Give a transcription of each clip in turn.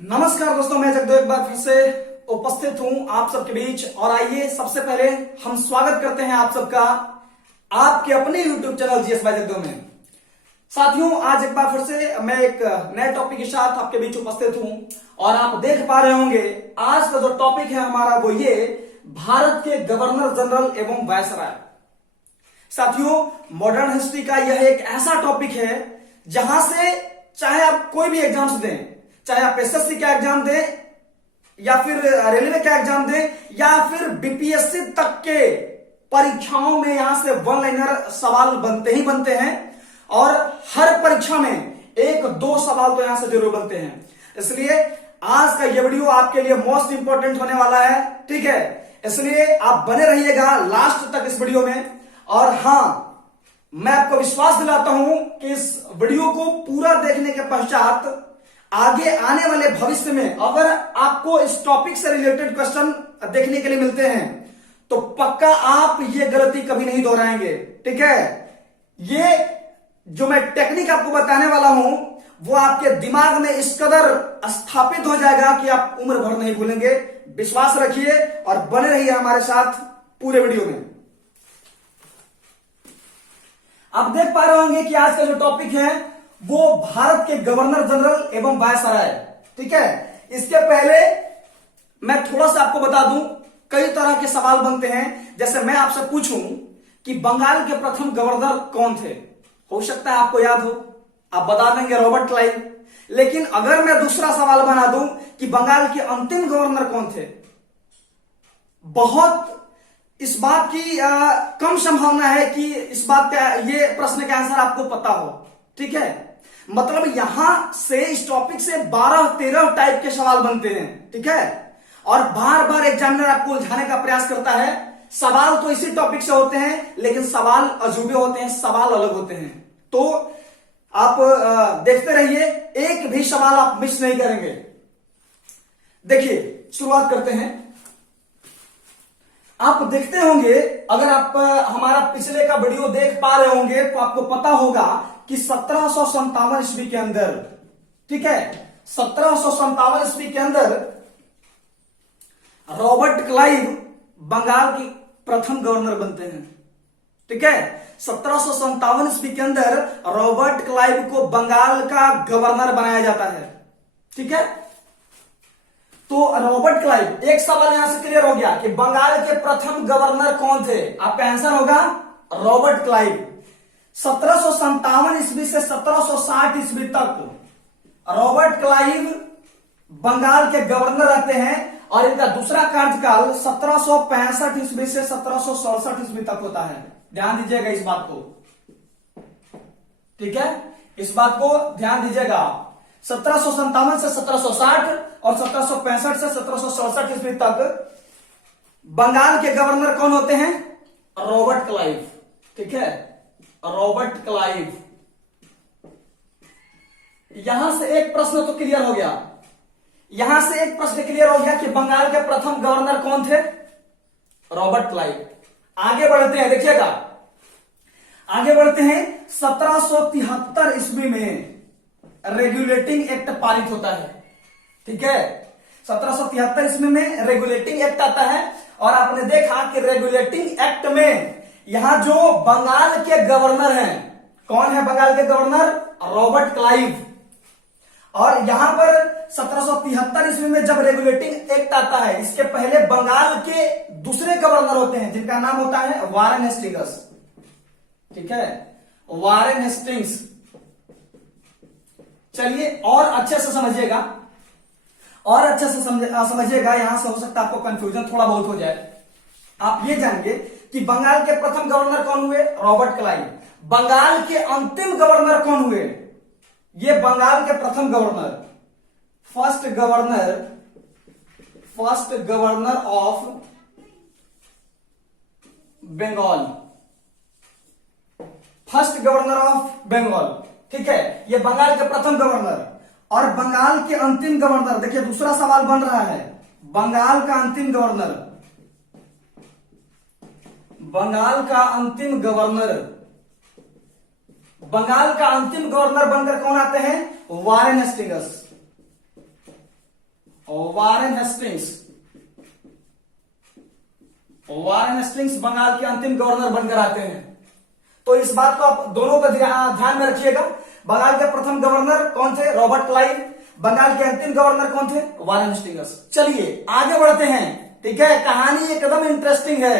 नमस्कार दोस्तों, मैं जगदो एक बार फिर से उपस्थित हूं आप सबके बीच। और आइए सबसे पहले हम स्वागत करते हैं आप सबका आपके अपने YouTube चैनल जीएस बाय जगदो में। साथियों, आज एक बार फिर से मैं एक नए टॉपिक के साथ आपके बीच उपस्थित हूं और आप देख पा रहे होंगे आज का जो टॉपिक है हमारा वो ये भारत के गवर्नर जनरल एवं वायसराय। साथियों, मॉडर्न हिस्ट्री का यह एक ऐसा टॉपिक है जहां से चाहे आप कोई भी एग्जाम्स दें, चाहे आप एसएससी का एग्जाम दें या फिर रेलवे का एग्जाम दें या फिर बीपीएससी तक के परीक्षाओं में यहां से वन लाइनर सवाल बनते ही बनते हैं और हर परीक्षा में एक दो सवाल तो यहां से जरूर बनते हैं। इसलिए आज का यह वीडियो आपके लिए मोस्ट इंपॉर्टेंट होने वाला है, ठीक है। इसलिए आप बने रहिएगा लास्ट तक इस वीडियो में। और हां, मैं आपको विश्वास दिलाता हूं कि इस वीडियो को पूरा देखने के पश्चात आगे आने वाले भविष्य में अगर आपको इस टॉपिक से रिलेटेड क्वेश्चन देखने के लिए मिलते हैं तो पक्का आप ये गलती कभी नहीं दोहराएंगे, ठीक है। ये जो मैं टेक्निक आपको बताने वाला हूं वो आपके दिमाग में इस कदर स्थापित हो जाएगा कि आप उम्र भर नहीं भूलेंगे। विश्वास रखिए और बने रहिए हमारे साथ पूरे वीडियो में। आप देख पा रहे होंगे कि आज का जो टॉपिक है वो भारत के गवर्नर जनरल एवं वायसराय, ठीक है। इसके पहले मैं थोड़ा सा आपको बता दूं, कई तरह के सवाल बनते हैं। जैसे मैं आपसे पूछूं कि बंगाल के प्रथम गवर्नर कौन थे, हो सकता है आपको याद हो, आप बता देंगे रॉबर्ट क्लाइव। लेकिन अगर मैं दूसरा सवाल बना दूं कि बंगाल के अंतिम गवर्नर कौन थे, बहुत इस बात की कम संभावना है कि इस बात का ये प्रश्न का आंसर आपको पता हो, ठीक है। मतलब यहां से इस टॉपिक से 12-13 टाइप के सवाल बनते हैं, ठीक है। और बार बार एग्जामिनर आपको उलझाने का प्रयास करता है। सवाल तो इसी टॉपिक से होते हैं लेकिन सवाल अजूबे होते हैं, सवाल अलग होते हैं। तो आप देखते रहिए, एक भी सवाल आप मिस नहीं करेंगे। देखिए, शुरुआत करते हैं। आप देखते होंगे, अगर आप हमारा पिछले का वीडियो देख पा रहे होंगे तो आपको पता होगा कि 1757 ईस्वी के अंदर, ठीक है, 1757 ईस्वी के अंदर रॉबर्ट क्लाइव बंगाल की प्रथम गवर्नर बनते हैं, ठीक है। 1757 ईस्वी के अंदर रॉबर्ट क्लाइव को बंगाल का गवर्नर बनाया जाता है, ठीक है। तो रॉबर्ट क्लाइव, एक सवाल यहां से क्लियर हो गया कि बंगाल के प्रथम गवर्नर कौन थे। आपका आंसर होगा रॉबर्ट क्लाइव। 1757 ईस्वी से 1760 ईस्वी तक रॉबर्ट क्लाइव बंगाल के गवर्नर रहते हैं और इनका दूसरा कार्यकाल 1765 ईस्वी से 1767 ईस्वी तक होता है। ध्यान दीजिएगा इस बात को, ठीक है, इस बात को ध्यान दीजिएगा। 1757 से 1760 और 1765 से 1767 ईस्वी तक बंगाल के गवर्नर कौन होते हैं? रॉबर्ट क्लाइव, ठीक है, रॉबर्ट क्लाइव। यहां से एक प्रश्न तो क्लियर हो गया, यहां से एक प्रश्न क्लियर हो गया कि बंगाल के प्रथम गवर्नर कौन थे? Robert Clive. आगे बढ़ते हैं, देखिएगा, आगे बढ़ते हैं। 1773 ईस्वी में रेगुलेटिंग एक्ट पारित होता है, ठीक है। 1773 ईस्वी में रेगुलेटिंग एक्ट आता है और आपने देखा कि रेगुलेटिंग एक्ट में यहां जो बंगाल के गवर्नर हैं, कौन है बंगाल के गवर्नर? Robert Clive. और यहां पर 1773 ईस्वी में जब रेगुलेटिंग एक्ट आता है, इसके पहले बंगाल के दूसरे गवर्नर होते हैं जिनका नाम होता है वारेन हेस्टिंग्स, ठीक है, वारेन हेस्टिंग्स। चलिए और अच्छे से समझिएगा, और अच्छे से समझिएगा, यहां से हो सकता है आपको कंफ्यूजन थोड़ा बहुत हो जाए। आप ये जानिए कि बंगाल के प्रथम गवर्नर कौन हुए? Robert Clive. बंगाल के अंतिम गवर्नर कौन हुए? ये बंगाल के प्रथम governor, first governor of Bengal, first governor of Bengal, ठीक है, ये बंगाल के प्रथम गवर्नर। और बंगाल के अंतिम गवर्नर, देखिए दूसरा सवाल बन रहा है, बंगाल का अंतिम गवर्नर, बंगाल का अंतिम गवर्नर, बंगाल का अंतिम गवर्नर बनकर कौन आते हैं? Warren Hastings. Warren Hastings, Warren Hastings Bengal के अंतिम गवर्नर बनकर आते हैं। तो इस बात को आप दोनों का ध्यान में रखिएगा। बंगाल के प्रथम गवर्नर कौन थे? Robert Clive. बंगाल के अंतिम गवर्नर कौन थे? Warren Hastings. चलिए आगे बढ़ते हैं, ठीक है, कहानी एकदम इंटरेस्टिंग है।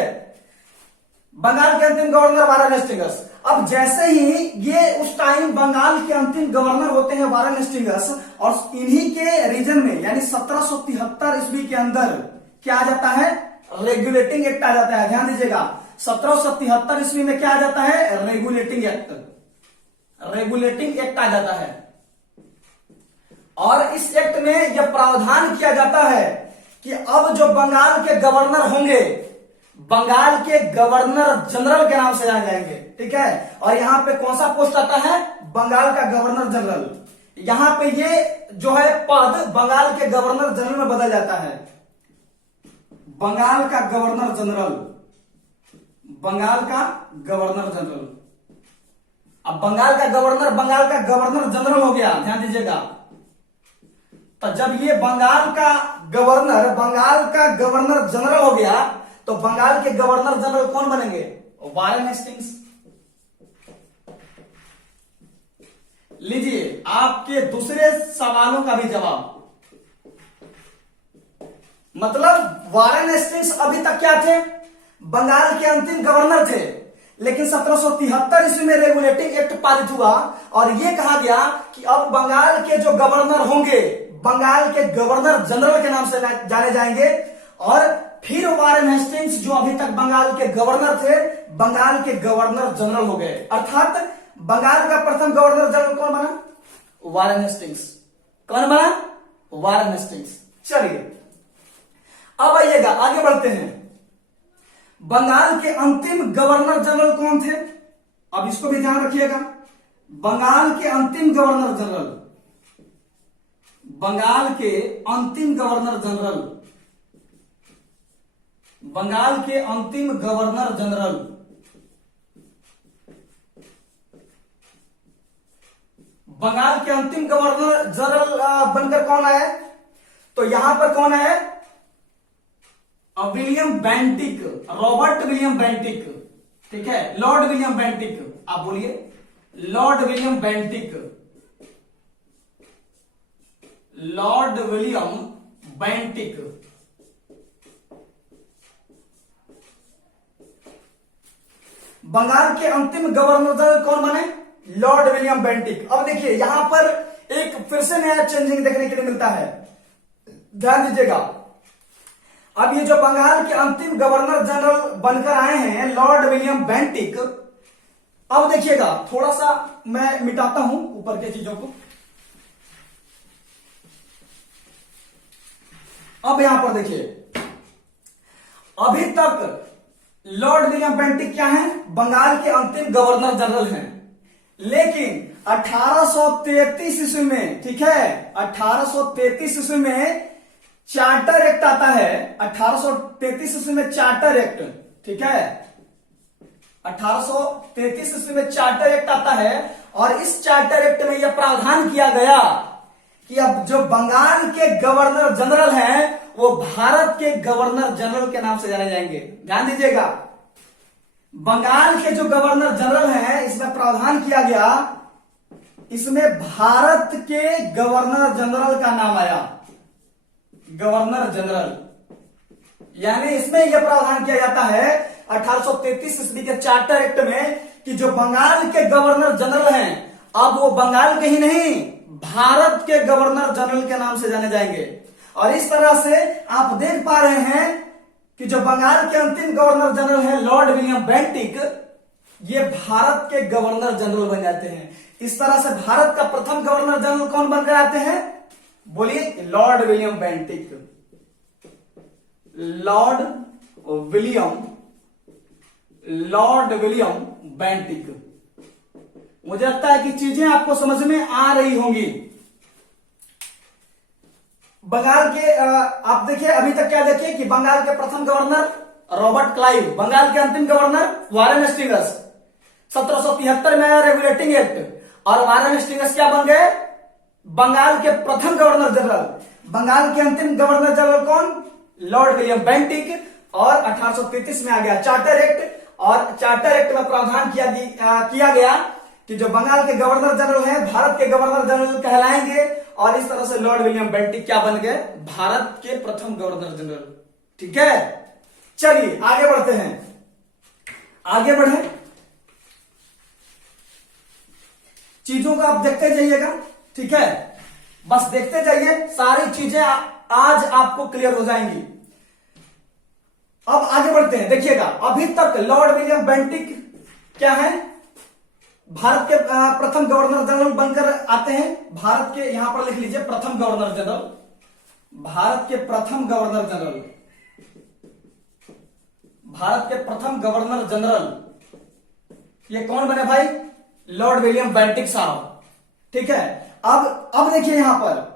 बंगाल के अंतिम गवर्नर वारेन हेस्टिंग्स। अब जैसे ही ये उस टाइम बंगाल के अंतिम गवर्नर होते हैं वारेन हेस्टिंग्स, और इन्हीं के रीजन में यानी 1773 ईस्वी के अंदर क्या आ जाता है? रेगुलेटिंग एक्ट आ जाता है। ध्यान दीजिएगा, 1773 ईस्वी में क्या आ जाता है? रेगुलेटिंग एक्ट, रेगुलेटिंग एक्ट आ जाता है। और इस एक्ट में यह प्रावधान किया जाता है कि अब जो बंगाल के गवर्नर होंगे, बंगाल के गवर्नर जनरल के नाम से जाने जाएंगे, ठीक है। और यहां पे कौन सा पोस्ट आता है? बंगाल का गवर्नर जनरल। यहां पे ये जो है पद बंगाल के गवर्नर जनरल में बदल जाता है। बंगाल का गवर्नर जनरल, बंगाल का गवर्नर जनरल। अब बंगाल का गवर्नर जनरल हो गया, ध्यान दीजिएगा। तो जब ये बंगाल का गवर्नर जनरल हो गया, तो बंगाल के गवर्नर जनरल कौन बनेंगे? Warren Hastings. लीजिए आपके दूसरे सवालों का भी जवाब। मतलब वारेन हेस्टिंग्स अभी तक क्या थे? बंगाल के अंतिम गवर्नर थे, लेकिन 1773 ईस्वी में रेगुलेटिंग एक्ट पारित हुआ और यह कहा गया कि अब बंगाल के जो गवर्नर होंगे, बंगाल के गवर्नर जनरल के नाम से जाने जाएंगे। और फिर वारेन हेस्टिंग्स जो अभी तक बंगाल के गवर्नर थे, बंगाल के गवर्नर जनरल हो गए। अर्थात बंगाल का प्रथम गवर्नर जनरल कौन बना? Warren Hastings. कौन बना? Warren Hastings. चलिए अब आइएगा, आगे बढ़ते हैं। बंगाल के अंतिम गवर्नर जनरल कौन थे? अब इसको भी ध्यान रखिएगा। बंगाल के अंतिम गवर्नर जनरल, बंगाल के अंतिम गवर्नर जनरल, बंगाल के अंतिम गवर्नर जनरल, बंगाल के अंतिम गवर्नर जनरल बनकर कौन आया? तो यहां पर कौन आया? William Bentinck, Robert William Bentinck, ठीक है, लॉर्ड विलियम बेंटिक। आप बोलिए Lord William Bentinck, Lord William Bentinck. Bengal के अंतिम गवर्नर जनरल कौन बने? Lord William Bentinck. अब देखिए यहां पर एक फिर से नया चेंजिंग देखने के लिए मिलता है, ध्यान दीजिएगा। अब ये जो बंगाल के अंतिम गवर्नर जनरल बनकर आए हैं लॉर्ड विलियम बेंटिक, अब देखिएगा थोड़ा सा मैं मिटाता हूं ऊपर के चीजों को। अब यहां पर देखिए, अभी तक लॉर्ड विलियम बेंटिक क्या है? बंगाल के अंतिम गवर्नर जनरल हैं। लेकिन 1833 ईस्वी में, ठीक है, 1833 ईस्वी में चार्टर एक्ट आता है। 1833 ईस्वी में चार्टर एक्ट, ठीक है, 1833 ईस्वी में चार्टर एक्ट आता है। और इस चार्टर एक्ट में यह प्रावधान किया गया कि अब जो बंगाल के गवर्नर जनरल हैं वो भारत के गवर्नर जनरल के नाम से जाने जाएंगे। ध्यान दीजिएगा, बंगाल के जो गवर्नर जनरल हैं इसमें प्रावधान किया गया, इसमें भारत के गवर्नर जनरल का नाम आया, गवर्नर जनरल। यानी इसमें यह प्रावधान किया जाता है 1833 ईस्वी के चार्टर एक्ट में कि जो बंगाल के गवर्नर जनरल हैं अब वो बंगाल के ही नहीं भारत के गवर्नर जनरल के नाम से जाने जाएंगे। और इस तरह से आप देख पा रहे हैं कि जो बंगाल के अंतिम गवर्नर जनरल हैं लॉर्ड विलियम बेंटिक, ये भारत के गवर्नर जनरल बन जाते हैं। इस तरह से भारत का प्रथम गवर्नर जनरल कौन बनकर आते हैं? बोलिए Lord William Bentinck, Lord William Bentinck. मुझे लगता है कि चीजें आपको समझ में आ रही होंगी। बंगाल के आप देखिए अभी तक क्या देखिए कि बंगाल के प्रथम गवर्नर रॉबर्ट क्लाइव, बंगाल के अंतिम गवर्नर वारेन हेस्टिंग्स। 1773 में आया रेगुलेटिंग एक्ट और वारेन हेस्टिंग्स क्या बन गए? बंगाल के प्रथम गवर्नर जनरल। बंगाल के अंतिम गवर्नर जनरल कौन? Lord William Bentinck. और 1833 में आ गया चार्टर एक्ट, और चार्टर एक्ट में प्रावधान किया गया कि जो बंगाल के गवर्नर जनरल हैं भारत के गवर्नर जनरल कहलाएंगे, और इस तरह से लॉर्ड विलियम बेंटिक क्या बन गए? भारत के प्रथम गवर्नर जनरल। ठीक है, चलिए आगे बढ़ते हैं, आगे बढ़े, चीजों को आप देखते जाइएगा। ठीक है, बस देखते जाइए, सारी चीजें आज आपको क्लियर हो जाएंगी। अब आगे बढ़ते हैं, देखिएगा अभी तक लॉर्ड विलियम बेंटिक क्या है? भारत के प्रथम गवर्नर जनरल बनकर आते हैं। भारत के, यहां पर लिख लीजिए प्रथम गवर्नर जनरल, भारत के प्रथम गवर्नर जनरल, भारत के प्रथम गवर्नर जनरल ये कौन बने भाई? लॉर्ड विलियम बेंटिक साहब। ठीक है, अब देखिए यहां पर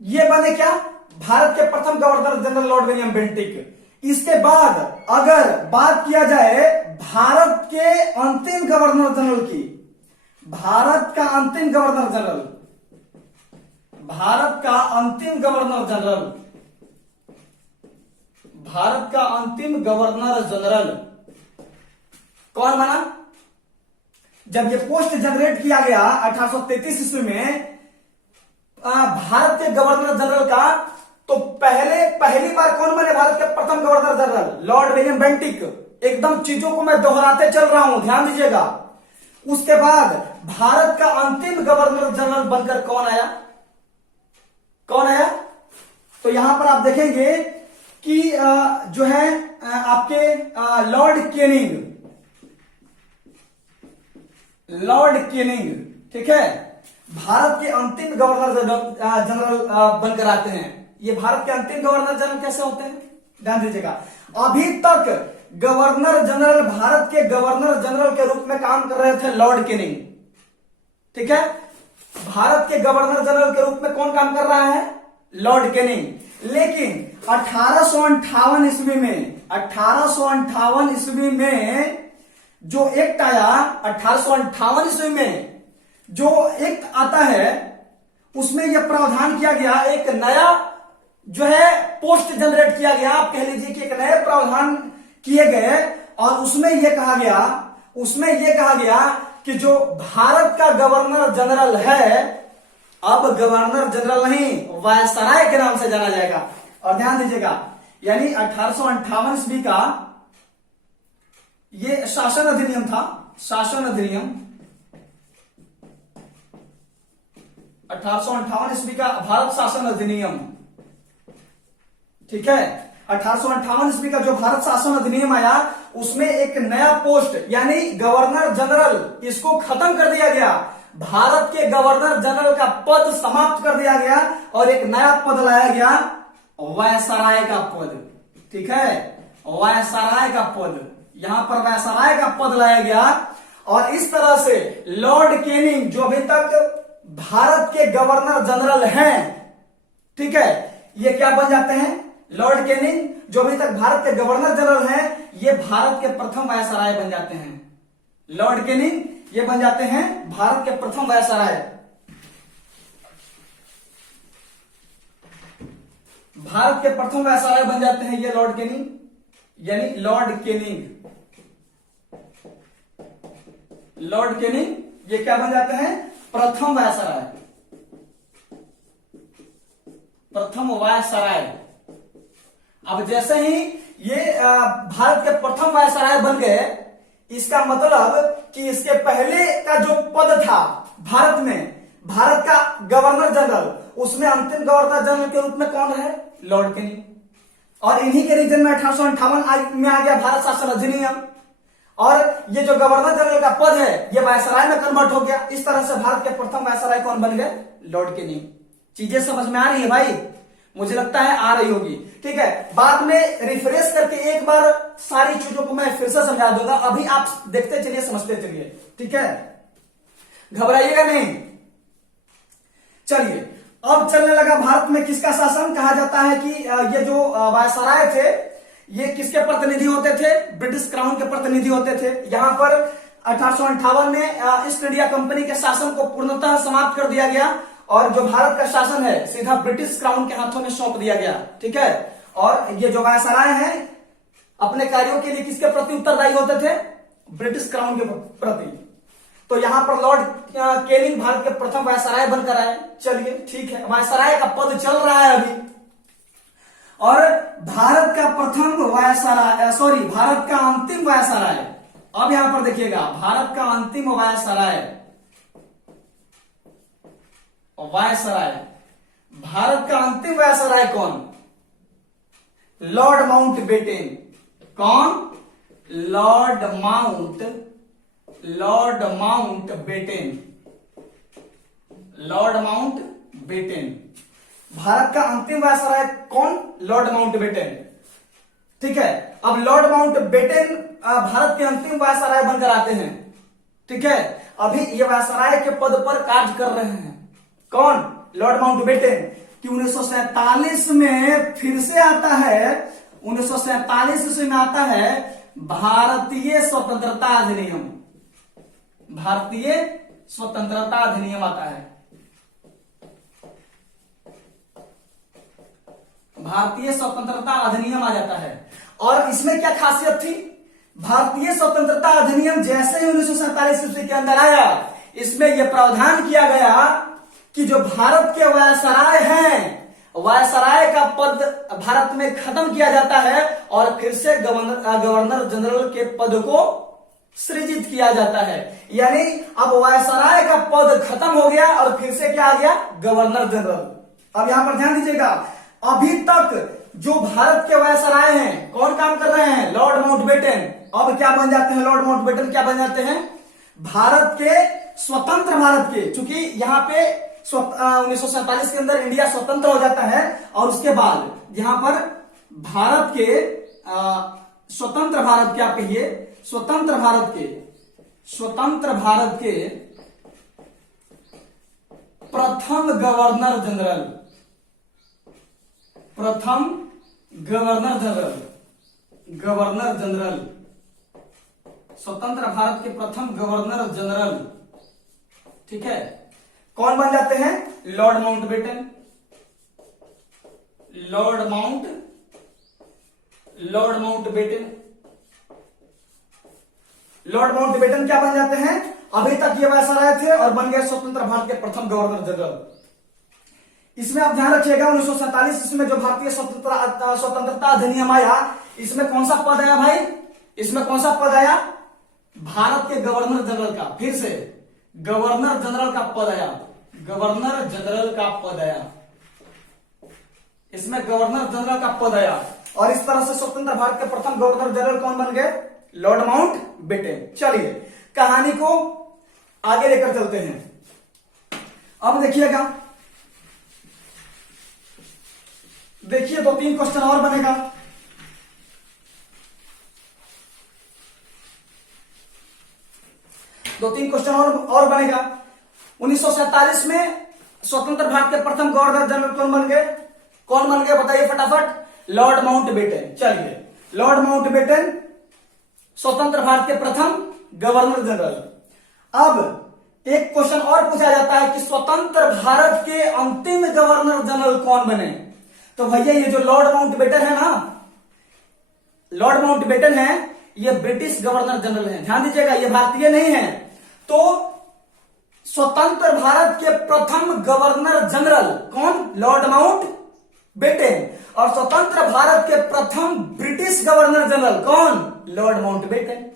ये बने क्या? भारत के प्रथम governor general Lord William Bentinck. इसके बाद अगर बात किया जाए भारत के अंतिम गवर्नर जनरल की, भारत का अंतिम गवर्नर जनरल, भारत का अंतिम गवर्नर जनरल, भारत का अंतिम गवर्नर जनरल कौन बना? जब ये पोस्ट जनरेट किया गया 1833 ईस्वी में भारत के गवर्नर जनरल का, तो पहली बार कौन बने भारत के प्रथम governor general? Lord William Bentinck. एकदम चीजों को मैं दोहराते चल रहा हूं, ध्यान दीजिएगा। उसके बाद भारत का अंतिम गवर्नर जनरल बनकर कौन आया? कौन आया? तो यहां पर आप देखेंगे कि जो है आपके लॉर्ड कैनिंग, लॉर्ड कैनिंग। ठीक है, भारत के अंतिम गवर्नर जनरल बनकर आते हैं। ये भारत के अंतिम गवर्नर जनरल कैसे होते हैं? ध्यान दीजिएगा, अभी तक गवर्नर जनरल भारत के गवर्नर जनरल के रूप में काम कर रहे थे लॉर्ड कैनिंग। ठीक है, भारत के गवर्नर जनरल के रूप में कौन काम कर रहा है? Lord Canning. लेकिन 1858 ईस्वी में, 1858 ईस्वी में जो एक्ट आया, 1858 ईस्वी में जो एक्ट आता है उसमें यह प्रावधान किया गया, एक नया जो है पोस्ट जनरेट किया गया, आप कह लीजिए कि एक नए प्रावधान किए गए, और उसमें यह कहा गया कि जो भारत का गवर्नर जनरल है अब गवर्नर जनरल नहीं वायसराय के नाम से जाना जाएगा। और ध्यान दीजिएगा, यानी 1858 ईस्वी का ये शासन अधिनियम था, शासन अधिनियम 1858 ईस्वी का भारत शासन अधिनियम। ठीक है, 1858 ईस्वी का जो भारत शासन अधिनियम आया उसमें एक नया पोस्ट यानी गवर्नर जनरल, इसको खत्म कर दिया गया। भारत के गवर्नर जनरल का पद समाप्त कर दिया गया और एक नया पद लाया गया, वायसराय का पद। ठीक है, वायसराय का पद, यहां पर वायसराय का पद लाया गया। और इस तरह से लॉर्ड कैनिंग जो अभी तक भारत के गवर्नर जनरल हैं, ठीक है, ये क्या बन जाते हैं? लॉर्ड कैनिंग जो अभी तक भारत के गवर्नर जनरल हैं, ये भारत के प्रथम वायसराय बन जाते हैं। लॉर्ड कैनिंग ये बन जाते हैं भारत के प्रथम वायसराय। भारत के प्रथम वायसराय बन जाते हैं ये लॉर्ड कैनिंग, यानी लॉर्ड कैनिंग, लॉर्ड कैनिंग ये क्या बन जाते हैं? प्रथम वायसराय, प्रथम वायसराय। अब जैसे ही ये भारत के प्रथम वायसराय बन गए, इसका मतलब कि इसके पहले का जो पद था भारत में, भारत का गवर्नर जनरल, उसमें अंतिम गवर्नर जनरल के रूप में कौन रहे? Lord Canning. और इन्हीं के रीजन में 1858 में आ गया भारत शासन अधिनियम, और ये जो गवर्नर जनरल का पद है ये वायसराय में कन्वर्ट हो गया। इस तरह से भारत के प्रथम वायसराय कौन बन गए? Lord Canning. चीजें समझ में आ रही है भाई? मुझे लगता है आ रही होगी। ठीक है, बाद में रिफ्रेश करके एक बार सारी चीजों को मैं फिर से समझा दूंगा, अभी आप देखते चलिए, समझते चलिए। ठीक है, घबराइएगा नहीं। चलिए, अब चलने लगा भारत में किसका शासन। कहा जाता है कि ये जो वायसराय थे ये किसके प्रतिनिधि होते थे? ब्रिटिश क्राउन के प्रतिनिधि होते थे। यहां पर 1858 में ईस्ट इंडिया कंपनी के शासन को पूर्णतः समाप्त कर दिया गया और जो भारत का शासन है सीधा ब्रिटिश क्राउन के हाथों में सौंप दिया गया। ठीक है, और ये जो वायसराय हैं अपने कार्यों के लिए किसके प्रति उत्तरदायी होते थे? ब्रिटिश क्राउन के प्रति। तो यहां पर लॉर्ड केनिंग भारत के प्रथम वायसराय बनकर आए। चलिए ठीक है, वायसराय का पद चल रहा है अभी। और भारत का प्रथम वायसराय, भारत का अंतिम वायसराय, अब यहां पर देखिएगा, भारत का अंतिम वायसराय, भारत का अंतिम वायसराय कौन? Lord Mountbatten. कौन? Lord Mountbatten. Lord Mountbatten Bharat का अंतिम वायसराय कौन? Lord Mountbatten. ठीक है, अब लॉर्ड माउंटबेटन भारत के अंतिम वायसराय बनकर आते हैं। ठीक है, अभी ये वायसराय के पद पर कार्य कर रहे हैं। कौन? लॉर्ड माउंटबेटन, कि 1947 में फिर से आता है, 1947 ईस्वी में आता है भारतीय स्वतंत्रता अधिनियम। भारतीय स्वतंत्रता अधिनियम आता है। भारतीय स्वतंत्रता अधिनियम आ जाता है। और इसमें क्या खासियत थी? भारतीय स्वतंत्रता अधिनियम जैसे ही 1947 ईस्वी के अंदर आया, इसमें यह प्रावधान किया गया कि जो भारत के वायसराय हैं, वायसराय का पद भारत में खत्म किया जाता है और फिर से गवर्नर जनरल के पद को सृजित किया जाता है। यानी अब वायसराय का पद खत्म हो गया और फिर से क्या आ गया? Governor general. अब यहां पर ध्यान दीजिएगा, अभी तक जो भारत के वायसराय हैं कौन काम कर रहे हैं? Lord Mountbatten. अब क्या बन जाते हैं? लॉर्ड माउंटबेटन क्या बन जाते हैं? भारत के, स्वतंत्र भारत के, चूंकि यहां पे 1947 के अंदर इंडिया स्वतंत्र हो जाता है और उसके बाद यहां पर भारत के स्वतंत्र भारत, क्या कहिए, स्वतंत्र भारत के प्रथम गवर्नर जनरल, स्वतंत्र भारत के प्रथम गवर्नर जनरल, ठीक है, कौन बन जाते हैं? Lord Mountbatten. लॉर्ड माउंटबेटन क्या बन जाते हैं? अभी तक ये वायसराय थे और बन गए स्वतंत्र भारत के प्रथम गवर्नर जनरल। इसमें आप ध्यान रखिएगा, 1947 ईस्वी में जो भारतीय स्वतंत्रता अधिनियम आया, इसमें कौन सा पद आया भाई? इसमें कौन सा पद आया? भारत के गवर्नर जनरल का, फिर से गवर्नर जनरल का पद आया। गवर्नर जनरल का पद आया, इसमें गवर्नर जनरल का पद आया। और इस तरह से स्वतंत्र भारत के प्रथम गवर्नर जनरल कौन बन गए? Lord Mountbatten. चलिए कहानी को आगे लेकर चलते हैं। अब देखिएगा, देखिए 2-3 क्वेश्चन और बनेगा। दो तीन क्वेश्चन और बनेगा। 1947 में स्वतंत्र भारत के प्रथम गवर्नर जनरल कौन बन गए? कौन बन गए बताइए फटाफट? Lord Mountbatten. चलिए, लॉर्ड माउंटबेटन स्वतंत्र भारत के प्रथम गवर्नर जनरल। अब एक क्वेश्चन और पूछा जाता है कि स्वतंत्र भारत के अंतिम गवर्नर जनरल कौन बने? तो भैया ये जो लॉर्ड माउंटबेटन है ना, लॉर्ड माउंटबेटन है, ये ब्रिटिश गवर्नर जनरल है। ध्यान दीजिएगा, ये भारतीय नहीं है। तो स्वतंत्र भारत के प्रथम गवर्नर जनरल कौन? Lord Mountbatten. और स्वतंत्र भारत के प्रथम ब्रिटिश गवर्नर जनरल कौन? Lord Mountbatten.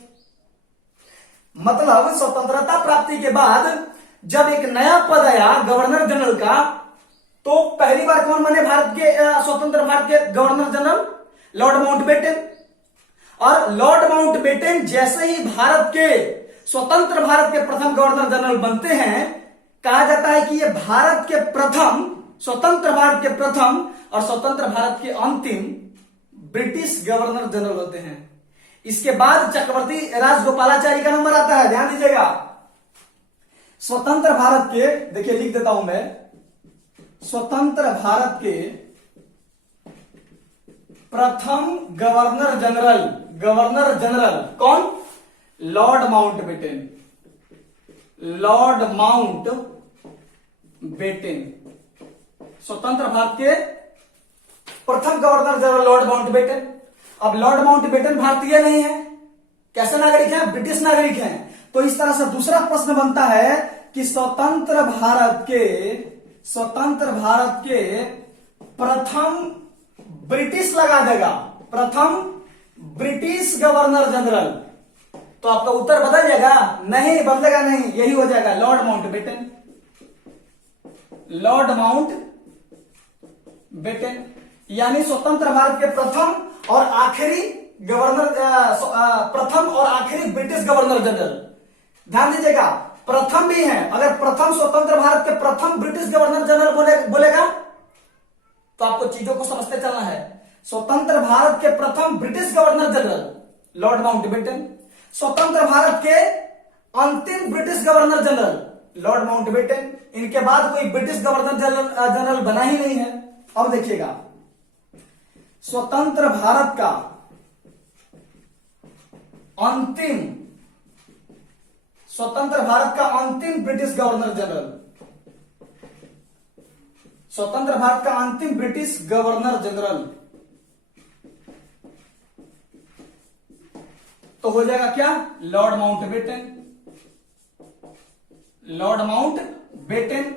मतलब स्वतंत्रता प्राप्ति के बाद जब एक नया पद आया गवर्नर जनरल का, तो पहली बार कौन बने भारत के स्वतंत्र भारत के गवर्नर जनरल? Lord Mountbatten. और लॉर्ड माउंटबेटन जैसे ही भारत के स्वतंत्र भारत के प्रथम गवर्नर जनरल बनते हैं, कहा जाता है कि ये भारत के प्रथम, स्वतंत्र भारत के प्रथम और स्वतंत्र भारत के अंतिम ब्रिटिश गवर्नर जनरल होते हैं। इसके बाद चक्रवर्ती राजगोपालाचारी का नंबर आता है। ध्यान दीजिएगा, स्वतंत्र भारत के, देखिए लिख देता हूं मैं, स्वतंत्र भारत के प्रथम गवर्नर जनरल कौन? Lord Mountbatten. लॉर्ड बेटिन। स्वतंत्र भारत के प्रथम गवर्नर जनरल लॉर्ड माउंटबेटन। अब लॉर्ड माउंटबेटन भारतीय नहीं है, कैसे नागरिक हैं? ब्रिटिश नागरिक हैं। तो इस तरह से दूसरा प्रश्न बनता है कि स्वतंत्र भारत के प्रथम ब्रिटिश लगा देगा, प्रथम ब्रिटिश गवर्नर जनरल। तो आपका उत्तर बदल जाएगा? नहीं बदलेगा, नहीं, यही हो जाएगा लॉर्ड माउंटबेटन। लॉर्ड माउंटबेटन यानी स्वतंत्र भारत के प्रथम और आखिरी गवर्नर, प्रथम और आखिरी ब्रिटिश गवर्नर जनरल। ध्यान दीजिएगा, प्रथम भी है। अगर प्रथम स्वतंत्र भारत के प्रथम ब्रिटिश गवर्नर जनरल बोलेगा तो आपको चीजों को समझते चलना है। स्वतंत्र भारत के प्रथम British governor general Lord Mountbatten, स्वतंत्र भारत के अंतिम British governor general Lord Mountbatten. इनके बाद कोई ब्रिटिश गवर्नर जनरल बना ही नहीं है। अब देखिएगा, स्वतंत्र भारत का अंतिम ब्रिटिश गवर्नर जनरल, स्वतंत्र भारत का अंतिम ब्रिटिश गवर्नर जनरल तो हो जाएगा क्या? Lord Mountbatten. Lord Mountbatten.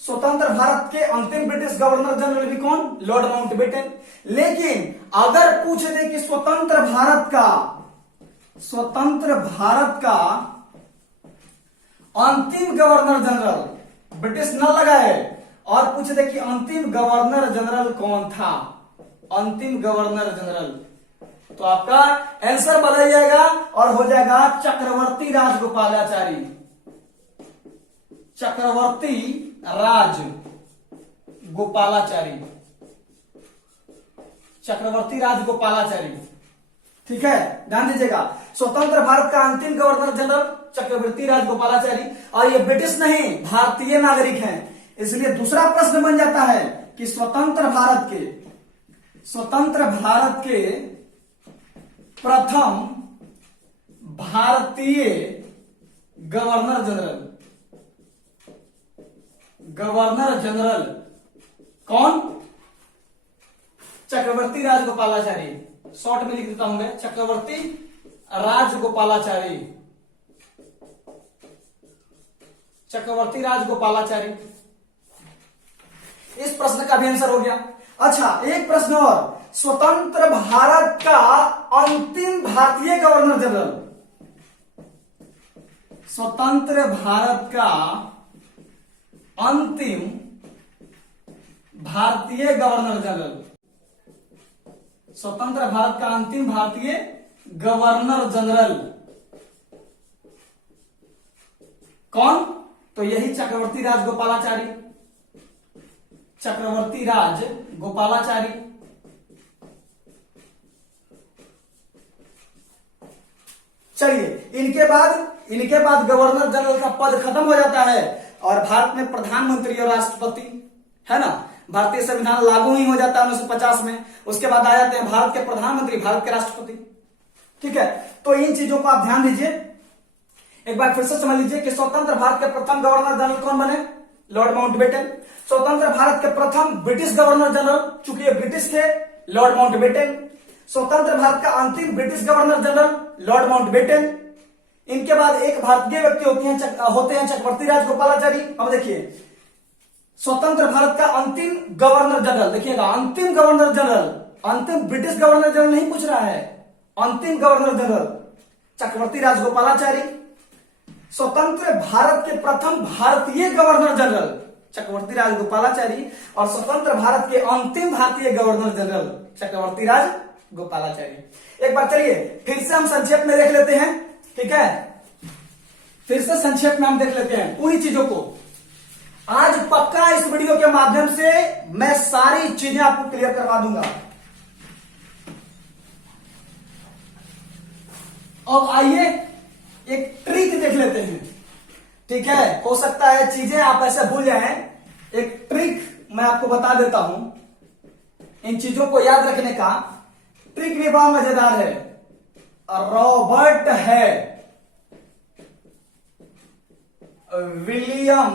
स्वतंत्र भारत के अंतिम ब्रिटिश गवर्नर जनरल भी कौन? Lord Mountbatten. लेकिन अगर पूछ दे कि स्वतंत्र भारत का अंतिम गवर्नर जनरल, ब्रिटिश न लगाए, और पूछ दे कि अंतिम गवर्नर जनरल कौन था, अंतिम गवर्नर जनरल, तो आपका आंसर बदल जाएगा और हो जाएगा चक्रवर्ती राजगोपालाचारी। चक्रवर्ती राजगोपालाचारी। चक्रवर्ती राजगोपालाचारी। ठीक है, ध्यान दीजिएगा, स्वतंत्र भारत का अंतिम गवर्नर जनरल चक्रवर्ती राजगोपालाचारी, और ये ब्रिटिश नहीं, भारतीय नागरिक हैं। इसलिए दूसरा प्रश्न बन जाता है कि स्वतंत्र भारत के प्रथम भारतीय गवर्नर जनरल कौन? चक्रवर्ती राजगोपालाचारी। शॉर्ट में लिख देता हूं मैं, चक्रवर्ती राजगोपालाचारी। चक्रवर्ती राजगोपालाचारी। इस प्रश्न का भी आंसर हो गया। अच्छा, एक प्रश्न और, स्वतंत्र भारत का अंतिम भारतीय गवर्नर जनरल। स्वतंत्र भारत का अंतिम भारतीय गवर्नर जनरल। स्वतंत्र भारत का अंतिम भारतीय गवर्नर जनरल कौन? तो यही चक्रवर्ती राजगोपालाचारी। चक्रवर्ती राजगोपालाचारी। चलिए, इनके बाद गवर्नर जनरल का पद खत्म हो जाता है और भारत में प्रधानमंत्री और राष्ट्रपति, है ना, भारतीय संविधान लागू ही हो जाता है 1950 में। उसके बाद आ जाते हैं भारत के प्रधानमंत्री, भारत के राष्ट्रपति। ठीक है, तो इन चीजों को आप ध्यान दीजिए, एक बार फिर से समझ लीजिए कि स्वतंत्र भारत के प्रथम गवर्नर जनरल कौन बने? Lord Mountbatten. स्वतंत्र भारत के प्रथम ब्रिटिश गवर्नर जनरल, चूंकि ये ब्रिटिश थे, लॉर्ड माउंटबेटन। स्वतंत्र भारत का अंतिम British governor general Lord Mountbatten. इनके बाद एक भारतीय व्यक्ति होते हैं चक्रवर्ती राजगोपालाचारी। अब देखिए, स्वतंत्र भारत का अंतिम गवर्नर जनरल, देखिएगा, अंतिम गवर्नर जनरल, अंतिम ब्रिटिश गवर्नर जनरल नहीं पूछ रहा है, अंतिम गवर्नर जनरल चक्रवर्ती राजगोपालाचारी। स्वतंत्र भारत के प्रथम भारतीय गवर्नर जनरल चक्रवर्ती राजगोपालाचारी, और स्वतंत्र भारत के अंतिम भारतीय गवर्नर जनरल चक्रवर्ती राजगोपालाचारी। एक बार चलिए फिर से हम संक्षेप में देख लेते हैं। ठीक है, फिर से संक्षेप में हम देख लेते हैं पूरी चीजों को। आज पक्का इस वीडियो के माध्यम से मैं सारी चीजें आपको क्लियर करवा दूंगा। अब आइए एक ट्रिक देख लेते हैं। ठीक है, हो सकता है चीजें आप ऐसे भूल जाएं, एक ट्रिक मैं आपको बता देता हूं इन चीजों को याद रखने का। ट्रिक भी बड़ा मजेदार है। विलियम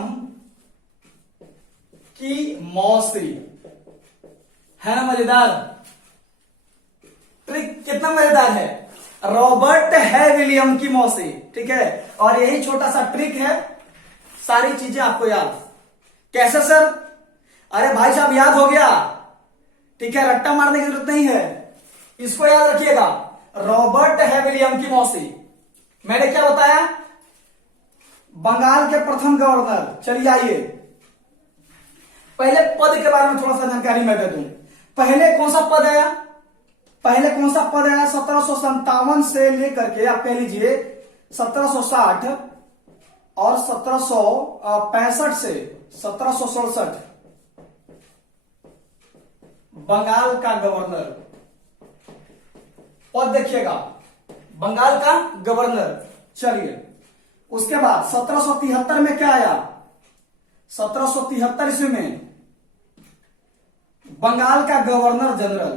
की मौसी। है ना मजेदार? ट्रिक कितना मजेदार है। रॉबर्ट है विलियम की मौसी, ठीक है। और यही छोटा सा ट्रिक है, सारी चीजें आपको याद। कैसे सर? अरे भाई साहब याद हो गया, ठीक है, रट्टा मारने की जरूरत नहीं है, इसको याद रखिएगा। रॉबर्ट है विलियम की मौसी। मैंने क्या बताया? बंगाल के प्रथम गवर्नर। चलिए आइए पहले पद के बारे में थोड़ा सा जानकारी मैं दे दूं। पहले कौन सा पद आया? 1757 से लेकर के आप कह लीजिए 1760 और 1765 से 1767 बंगाल का गवर्नर पद देखिएगा, बंगाल का गवर्नर। चलिए उसके बाद 1773 में क्या आया? 1773 ईस्वी में बंगाल का गवर्नर जनरल,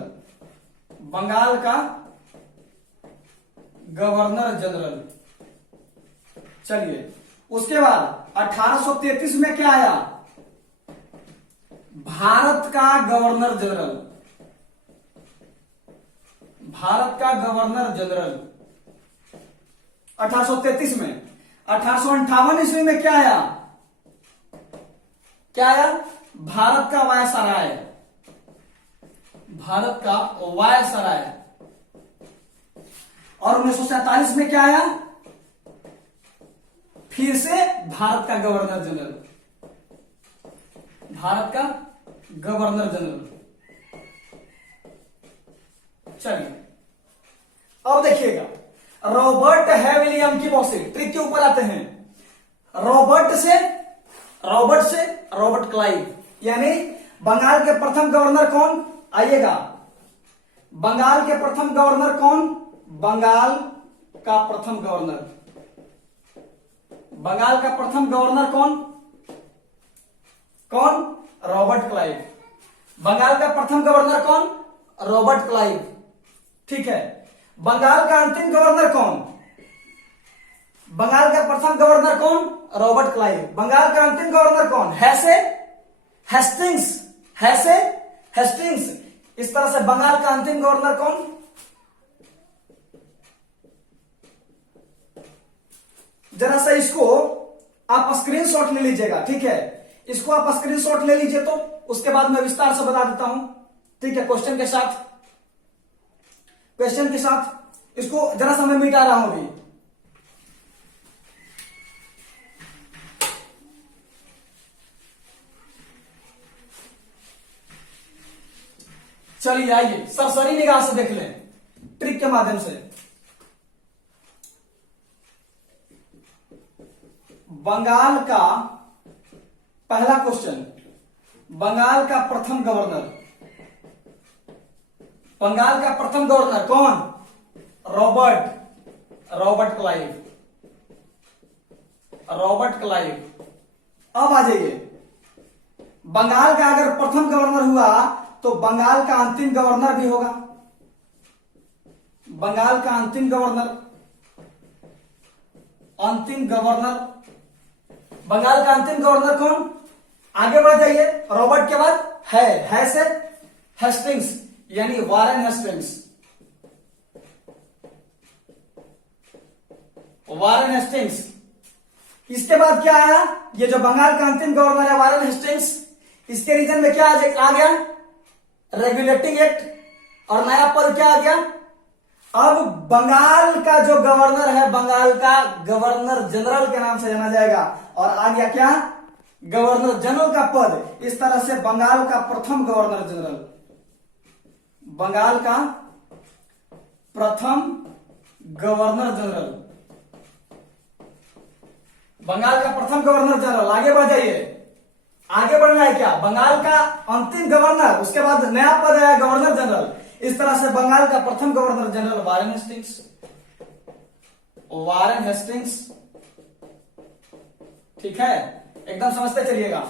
बंगाल का गवर्नर जनरल। चलिए उसके बाद 1833 में क्या आया? भारत का गवर्नर जनरल, भारत का गवर्नर जनरल 1833 में। 1858 ईस्वी में क्या आया? क्या आया? भारत का वायसराय, भारत का वायसराय। और 1947 में क्या आया? फिर से भारत का गवर्नर जनरल, भारत का गवर्नर जनरल। चलिए अब देखिएगा, रॉबर्ट है विलियम की मौसी। ट्रिक के ऊपर आते हैं। रॉबर्ट से रॉबर्ट क्लाइव, यानी बंगाल के प्रथम गवर्नर कौन? आइएगा, बंगाल के प्रथम गवर्नर कौन? बंगाल का प्रथम गवर्नर, बंगाल का प्रथम गवर्नर कौन? कौन? Robert Clive. बंगाल का प्रथम गवर्नर कौन? रॉबर्ट क्लाइव, ठीक है। बंगाल का अंतिम गवर्नर कौन? बंगाल का प्रथम गवर्नर कौन? Robert Clive. बंगाल का अंतिम गवर्नर कौन? हेस्टिंग्स। इस तरह से बंगाल का अंतिम गवर्नर कौन? जरा सा इसको आप स्क्रीनशॉट ले लीजिएगा, ठीक है। इसको आप स्क्रीनशॉट ले लीजिए, तो उसके बाद मैं विस्तार से बता देता हूं, ठीक है। क्वेश्चन के साथ इसको जरा सा मैं मिटा रहा हूं अभी। चलिए आइए सरसरी निगाह से देख लें ट्रिक के माध्यम से। बंगाल का पहला क्वेश्चन, बंगाल का प्रथम गवर्नर, बंगाल का प्रथम गवर्नर कौन? Robert Clive. अब आ जाइए, बंगाल का अगर प्रथम गवर्नर हुआ तो बंगाल का अंतिम गवर्नर भी होगा। बंगाल का अंतिम गवर्नर, बंगाल का अंतिम गवर्नर कौन? आगे बढ़ जाइए, रॉबर्ट के बाद है से हेस्टिंग्स, यानी वारेन हेस्टिंग्स। इसके बाद क्या आया? ये जो बंगाल का अंतिम गवर्नर है वारेन हेस्टिंग्स, इसके रीजन में क्या आ गया? Regulating act. और नया पद क्या आ गया? अब बंगाल का जो गवर्नर है, बंगाल का गवर्नर जनरल के नाम से जाना जाएगा। और आ गया क्या? गवर्नर जनरल का पद। इस तरह से बंगाल का प्रथम गवर्नर जनरल, बंगाल का प्रथम गवर्नर जनरल, बंगाल का प्रथम गवर्नर जनरल। आगे बढ़ जाइए, आगे बढ़ना है क्या? बंगाल का अंतिम गवर्नर, उसके बाद नया पद है गवर्नर जनरल। इस तरह से बंगाल का प्रथम गवर्नर जनरल वारेन हेस्टिंग्स, ठीक है, एकदम समझते चलिएगा।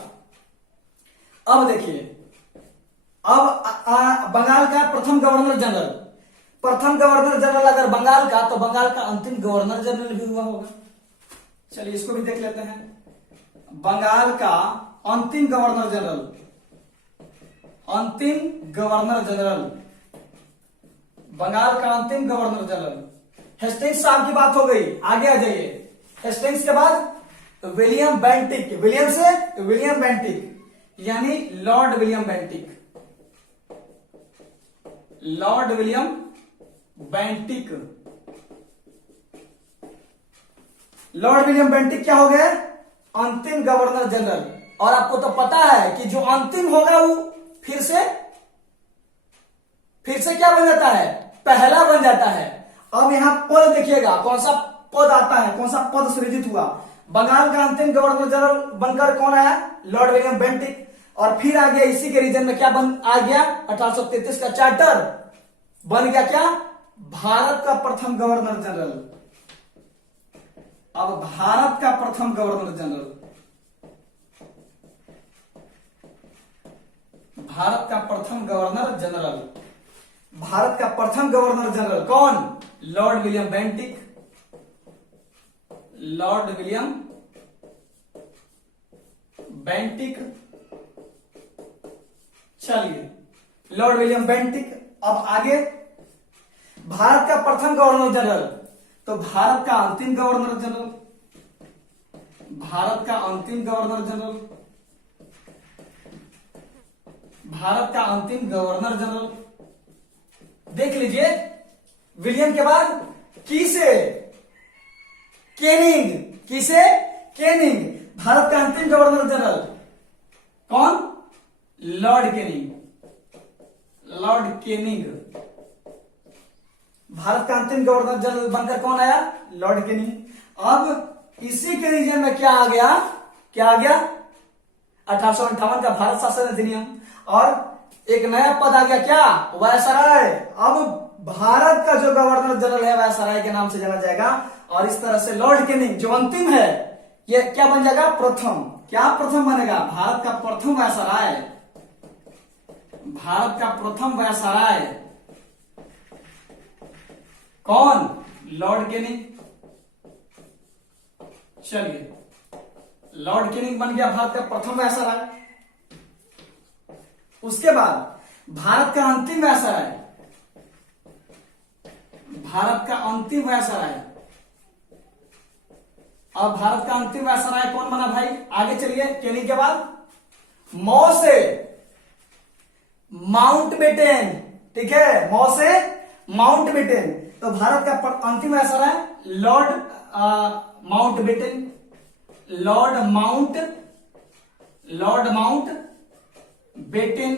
अब देखिए, अब बंगाल का प्रथम गवर्नर जनरल अगर बंगाल का, तो बंगाल का अंतिम गवर्नर जनरल भी हुआ होगा। चलिए इसको भी देख लेते हैं। बंगाल का अंतिम गवर्नर जनरल, अंतिम गवर्नर जनरल, बंगाल का अंतिम गवर्नर जनरल। हेस्टिंग्स साहब की बात हो गई, आगे आ जाइए। हेस्टिंग्स के बाद विलियम बेंटिक, विलियम से विलियम बेंटिक यानी Lord William Bentinck, Lord William Bentinck. Lord William Bentinck क्या हो गए? अंतिम गवर्नर जनरल। और आपको तो पता है कि जो अंतिम होगा वो फिर से क्या बन जाता है? पहला बन जाता है। अब यहां पद देखिएगा, कौन सा पद आता है, कौन सा पद सृजित हुआ। बंगाल का अंतिम गवर्नर जनरल बनकर कौन आया? Lord William Bentinck. और फिर आ गया इसी के रीजन में क्या आ गया? 1833 का चार्टर बन गया क्या? भारत का प्रथम गवर्नर जनरल। अब भारत का प्रथम गवर्नर जनरल, भारत का प्रथम गवर्नर जनरल, भारत का प्रथम गवर्नर जनरल कौन? Lord William Bentinck, Lord William Bentinck. चलिए, लॉर्ड विलियम बेंटिक। अब आगे भारत का प्रथम गवर्नर जनरल, तो भारत का अंतिम गवर्नर जनरल, भारत का अंतिम गवर्नर जनरल, भारत का अंतिम गवर्नर जनरल। देख लीजिए, विलियम के बाद किसे? केनिंग, किसे? केनिंग। भारत का अंतिम गवर्नर जनरल कौन? Lord Canning, Lord Canning. Bharat का अंतिम गवर्नर जनरल बनकर कौन आया? Lord Canning. अब इसी के रीजन में क्या आ गया? क्या आ गया? 1858 का भारत शासन अधिनियम। और एक नया पद आ गया, क्या? वायसराय। अब भारत का जो गवर्नर जनरल है वायसराय के नाम से जाना जाएगा। और इस तरह से लॉर्ड केनिंग जो अंतिम है, ये क्या बन जाएगा? प्रथम। क्या प्रथम बनेगा? भारत का प्रथम वायसराय, भारत का प्रथम वायसराय कौन? Lord Canning. चलिए, लॉर्ड केनिंग बन गया भारत का प्रथम वायसराय। उसके बाद भारत का अंतिम वायसराय, भारत का अंतिम वायसराय। अब भारत का अंतिम वायसराय कौन बना भाई? आगे चलिए, केनिंग के बाद मौ से माउंटबेटन, ठीक है, मौ से माउंटबेटन। तो भारत का अंतिम viceroy Lord Mountbatten, Lord Mountbatten.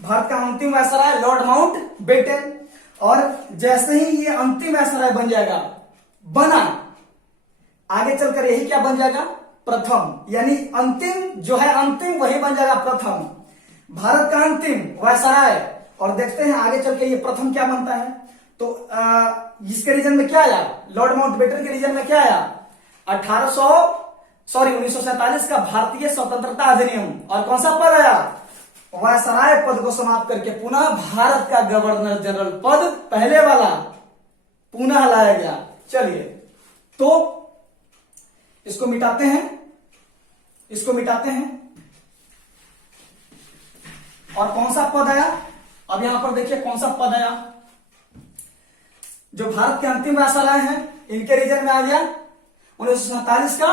Bharat का अंतिम वायसराय लॉर्ड माउंट बेटन। और जैसे ही ये अंतिम वायसराय बन जाएगा, बना, आगे चलकर यही क्या बन जाएगा? प्रथम। यानी अंतिम जो है अंतिम, वही बन जाएगा प्रथम। भारत का अंतिम वायसराय। और देखते हैं आगे चल के ये प्रथम क्या बनता है। तो इसके रीजन में क्या आया? लॉर्ड माउंटबेटन के रीजन में क्या आया? 1947 का भारतीय स्वतंत्रता अधिनियम। और कौन सा पद आया? वायसराय पद को समाप्त करके पुनः भारत का गवर्नर जनरल पद, पहले वाला, पुनः लाया गया। चलिए, तो इसको मिटाते हैं, इसको मिटाते हैं। और कौन सा पद आया? अब यहां पर देखिए कौन सा पद आया। जो भारत के अंतिम वायसराय हैं, इनके रीजन में आ गया 1947 का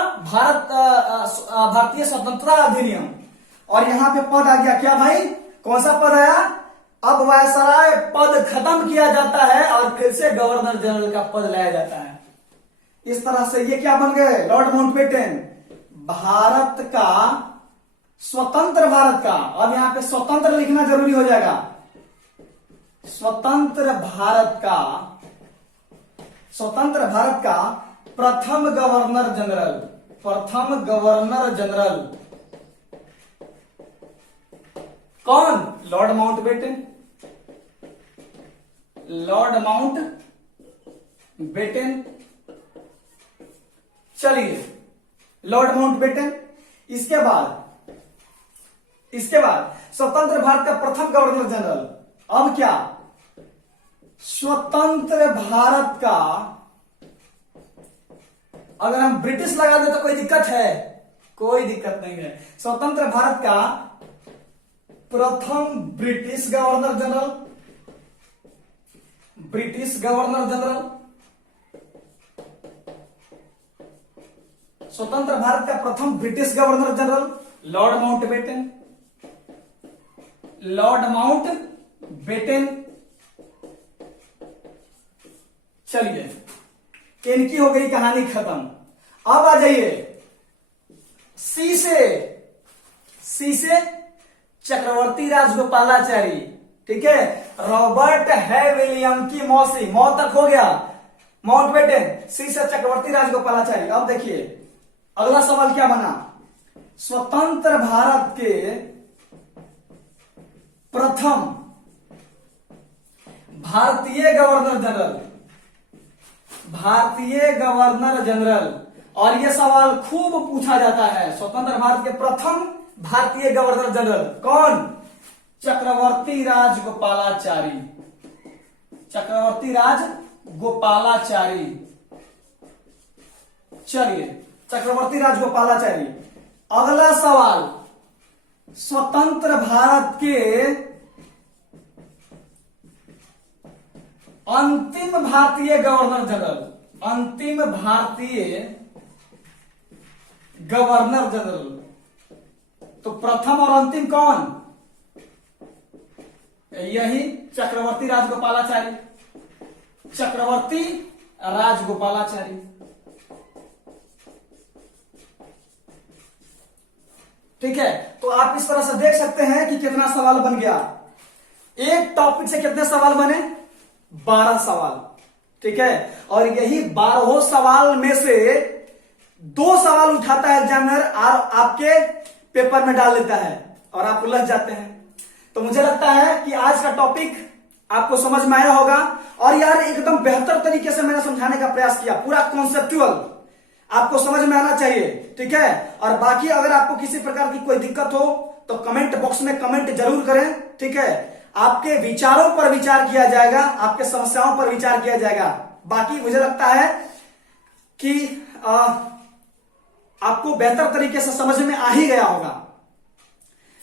भारतीय स्वतंत्रता अधिनियम। और यहां पे पद आ गया क्या भाई? कौन सा पद आया? अब वायसराय पद खत्म किया जाता है और फिर से गवर्नर जनरल का पद लाया जाता है। इस तरह से ये क्या बन गए? Lord Mountbatten. भारत का, स्वतंत्र भारत का, अब यहां पे स्वतंत्र लिखना जरूरी हो जाएगा। स्वतंत्र भारत का, स्वतंत्र भारत का प्रथम गवर्नर जनरल, प्रथम गवर्नर जनरल कौन? Lord Mountbatten, Lord Mountbatten. चलिए, लॉर्ड माउंटबेटन। इसके बाद स्वतंत्र भारत का प्रथम गवर्नर जनरल। अब क्या? स्वतंत्र भारत का अगर हम ब्रिटिश लगा दे तो कोई दिक्कत है? कोई दिक्कत नहीं है। स्वतंत्र भारत का प्रथम British governor general, British governor general, स्वतंत्र भारत का प्रथम British governor general Lord Mountbatten, Lord Mountbatten. चलिए, इनकी हो गई कहानी खत्म। अब आ जाइए सी से चक्रवर्ती राजगोपालाचारी। ठीक है, रॉबर्ट है विलियम की मौसी, मौत तक हो गया माउंटबेटन। सी से चक्रवर्ती राजगोपालाचारी। अब देखिए अगला सवाल क्या बना। स्वतंत्र भारत के प्रथम भारतीय गवर्नर जनरल, भारतीय गवर्नर जनरल। और यह सवाल खूब पूछा जाता है, स्वतंत्र भारत के प्रथम भारतीय गवर्नर जनरल कौन? चक्रवर्ती राजगोपालाचारी, चक्रवर्ती राजगोपालाचारी। चलिए, चक्रवर्ती राजगोपालाचारी। अगला सवाल, स्वतंत्र भारत के अंतिम भारतीय गवर्नर जनरल, अंतिम भारतीय गवर्नर जनरल। तो प्रथम और अंतिम कौन? यही चक्रवर्ती राजगोपालाचारी, चक्रवर्ती राजगोपालाचारी। ठीक है, तो आप इस तरह से देख सकते हैं कि कितना सवाल बन गया। एक टॉपिक से कितने सवाल बने? 12 सवाल। ठीक है, और यही 12 सवाल में से 2 सवाल उठाता है एग्जामिनर और आपके पेपर में डाल देता है और आप उलझ जाते हैं। तो मुझे लगता है कि आज का टॉपिक आपको समझ में आया होगा। और यार एकदम बेहतर तरीके से मैंने समझाने का प्रयास किया, पूरा कॉन्सेप्चुअल आपको समझ में आना चाहिए। ठीक है, और बाकी अगर आपको किसी प्रकार की कोई दिक्कत हो तो कमेंट बॉक्स में कमेंट जरूर करें। ठीक है, आपके विचारों पर विचार किया जाएगा, आपके समस्याओं पर विचार किया जाएगा। बाकी मुझे लगता है कि आपको बेहतर तरीके से समझ में आ ही गया होगा।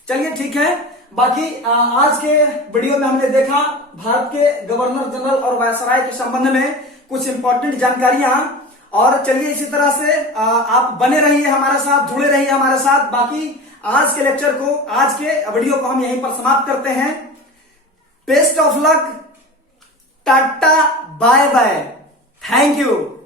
चलिए ठीक है, बाकी आज के वीडियो में हमने देखा भारत के गवर्नर जनरल और वायसराय के संबंध में कुछ इंपॉर्टेंट जानकारियां। और चलिए इसी तरह से आप बने रहिए हमारे साथ, जुड़े रहिए हमारे साथ। बाकी आज के लेक्चर को, आज के वीडियो को हम यहीं पर समाप्त करते हैं। Best of luck, tata, bye bye, thank you.